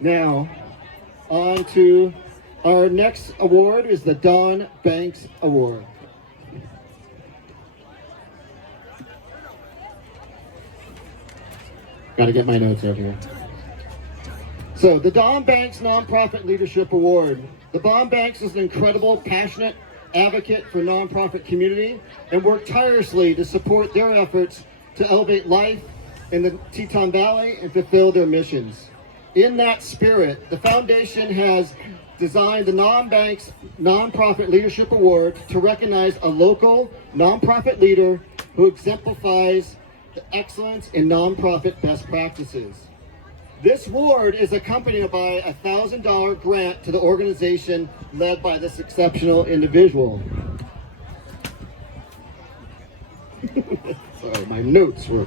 Now, on to our next award is the Don Banks Award. Got to get my notes out here. So, the Don Banks Nonprofit Leadership Award. The Don Banks is an incredible, passionate advocate for nonprofit community and worked tirelessly to support their efforts to elevate life in the Teton Valley and fulfill their missions. In that spirit, the foundation has designed the Don Banks Nonprofit Leadership Award to recognize a local nonprofit leader who exemplifies the excellence in nonprofit best practices. This award is accompanied by a $1,000 grant to the organization led by this exceptional individual. Sorry, my notes were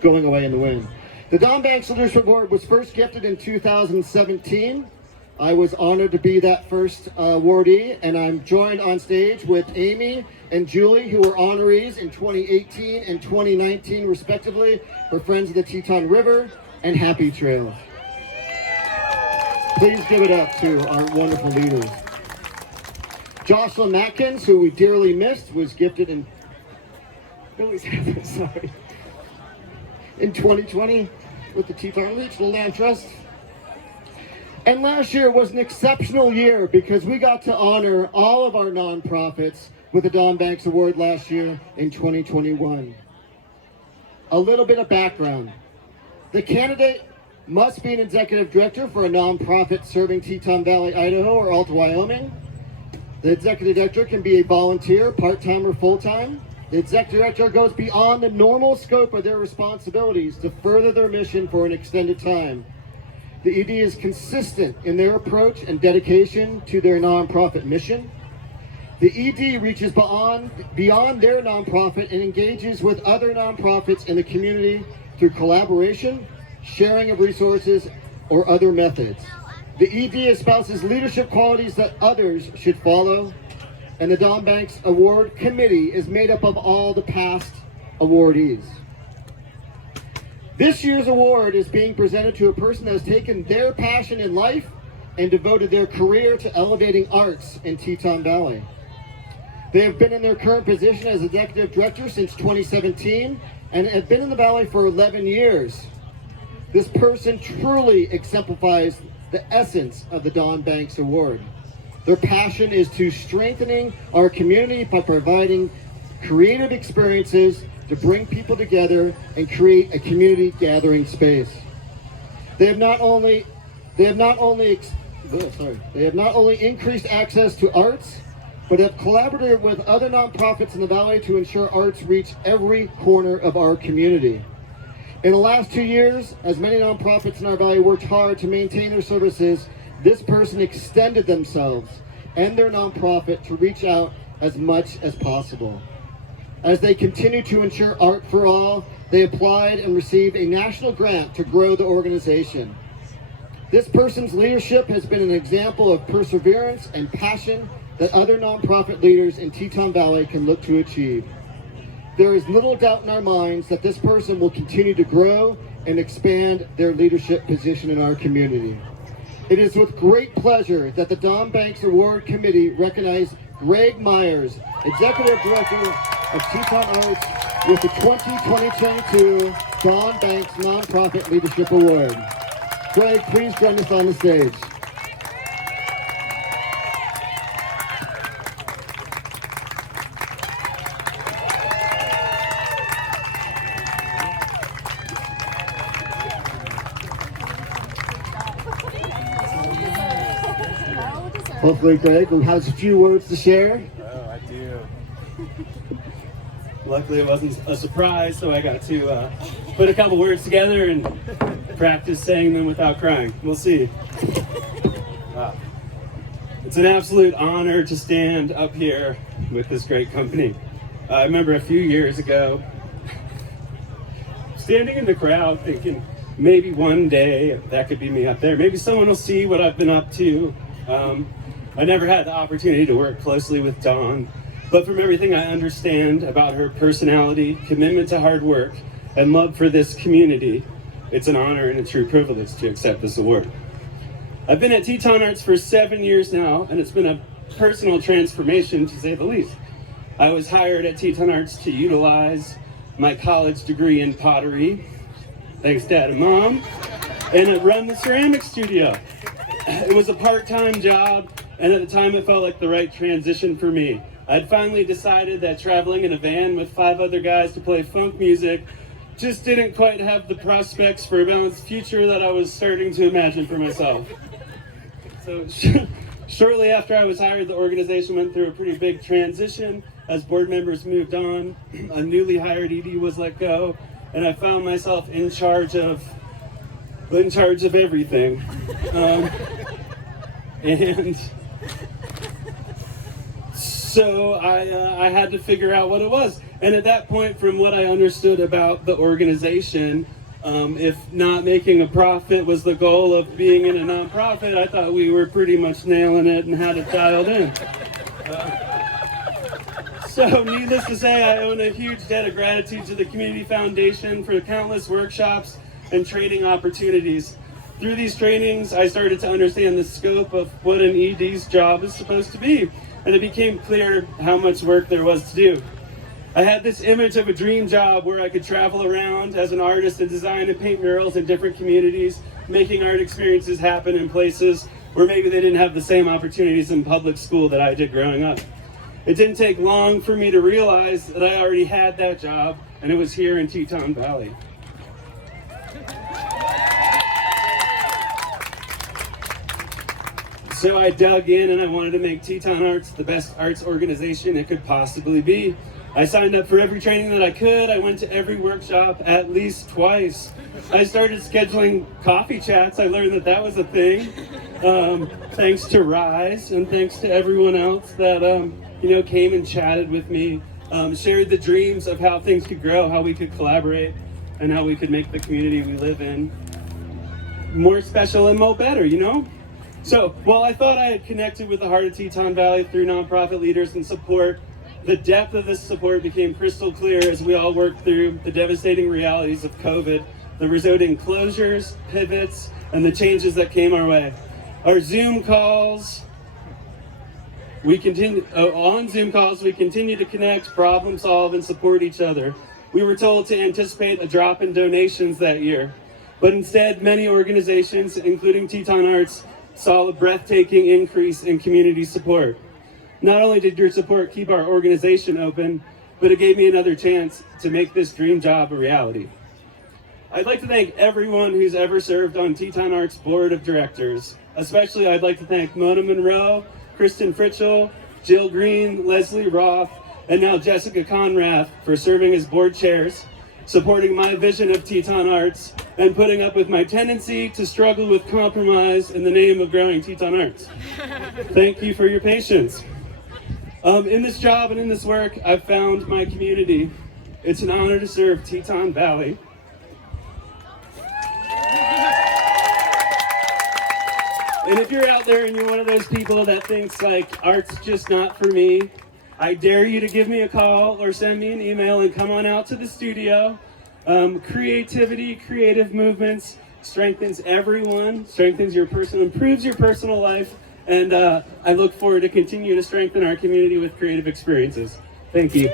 going away in the wind. The Don Banks Leadership Award was first gifted in 2017. I was honored to be that first awardee, and I'm joined on stage with Amy and Julie, who were honorees in 2018 and 2019, respectively, for Friends of the Teton River and Happy Trails. Please give it up to our wonderful leaders. Jocelyn Matkins, who we dearly missed, was gifted in in 2020 with the Teton Regional Land Trust. And last year was an exceptional year because we got to honor all of our nonprofits with the Don Banks Award last year in 2021. A little bit of background. The candidate must be an executive director for a nonprofit serving Teton Valley, Idaho, or Alta, Wyoming. The executive director can be a volunteer, part-time or full-time. The executive director goes beyond the normal scope of their responsibilities to further their mission for an extended time. The ED is consistent in their approach and dedication to their nonprofit mission. The ED reaches beyond their nonprofit and engages with other nonprofits in the community through collaboration, sharing of resources, or other methods. The ED espouses leadership qualities that others should follow, and the Don Banks Award Committee is made up of all the past awardees. This year's award is being presented to a person that has taken their passion in life and devoted their career to elevating arts in Teton Valley. They have been in their current position as executive director since 2017 and have been in the Valley for 11 years. This person truly exemplifies the essence of the Don Banks Award. Their passion is to strengthening our community by providing creative experiences to bring people together and create a community gathering space. They have not only increased access to arts, but have collaborated with other nonprofits in the Valley to ensure arts reach every corner of our community. In the last 2 years, as many nonprofits in our Valley worked hard to maintain their services, this person extended themselves and their nonprofit to reach out as much as possible. As they continue to ensure art for all, they applied and received a national grant to grow the organization. This person's leadership has been an example of perseverance and passion that other nonprofit leaders in Teton Valley can look to achieve. There is little doubt in our minds that this person will continue to grow and expand their leadership position in our community. It is with great pleasure that the Don Banks Award Committee recognized Greg Meyers, Executive Director of Teton Arts, with the 2022 Don Banks Nonprofit Leadership Award. Greg, please join us on the stage. Hopefully Greg has a few words to share. Oh, I do. Luckily it wasn't a surprise, so I got to put a couple words together and practice saying them without crying. We'll see. Wow. It's an absolute honor to stand up here with this great company. I remember a few years ago, standing in the crowd thinking, maybe one day that could be me up there. Maybe someone will see what I've been up to. I never had the opportunity to work closely with Dawn, but from everything I understand about her personality, commitment to hard work, and love for this community, It's an honor and a true privilege to accept this award. I've been at Teton Arts for 7 years now, and it's been a personal transformation, to say the least. I was hired at Teton Arts to utilize my college degree in pottery, thanks Dad and Mom, and run the ceramic studio. It was a part-time job, and at the time it felt like the right transition for me. I'd finally decided that traveling in a van with 5 other guys to play funk music just didn't quite have the prospects for a balanced future that I was starting to imagine for myself. So shortly after I was hired, the organization went through a pretty big transition as board members moved on. A newly hired ED was let go, and I found myself in charge of everything. And so I had to figure out what it was. And at that point, from what I understood about the organization, if not making a profit was the goal of being in a nonprofit, I thought we were pretty much nailing it and had it dialed in. So needless to say, I owe a huge debt of gratitude to the Community Foundation for countless workshops and training opportunities. Through these trainings, I started to understand the scope of what an ED's job is supposed to be, and it became clear how much work there was to do. I had this image of a dream job where I could travel around as an artist and design and paint murals in different communities, making art experiences happen in places where maybe they didn't have the same opportunities in public school that I did growing up. It didn't take long for me to realize that I already had that job, and it was here in Teton Valley. So I dug in and I wanted to make Teton Arts the best arts organization it could possibly be. I signed up for every training that I could. I went to every workshop at least twice. I started scheduling coffee chats. I learned that that was a thing. Thanks to Rise and thanks to everyone else that came and chatted with me, shared the dreams of how things could grow, how we could collaborate, and how we could make the community we live in more special and more better, So while I thought I had connected with the heart of Teton Valley through nonprofit leaders and support, the depth of this support became crystal clear as we all worked through the devastating realities of COVID, the resulting closures, pivots, and the changes that came our way. On Zoom calls, we continue to connect, problem solve, and support each other. We were told to anticipate a drop in donations that year, but instead many organizations, including Teton Arts, saw a breathtaking increase in community support. Not only did your support keep our organization open, but it gave me another chance to make this dream job a reality. I'd like to thank everyone who's ever served on Teton Arts Board of Directors. Especially I'd like to thank Mona Monroe, Kristen Fritchell, Jill Green, Leslie Roth, and now Jessica Conrath for serving as board chairs, supporting my vision of Teton Arts, and putting up with my tendency to struggle with compromise in the name of growing Teton Arts. Thank you for your patience. In this job and in this work, I've found my community. It's an honor to serve Teton Valley. And if you're out there and you're one of those people that thinks like art's just not for me, I dare you to give me a call or send me an email and come on out to the studio. Creativity, creative movements strengthens everyone, improves your personal life, and I look forward to continue to strengthen our community with creative experiences. Thank you.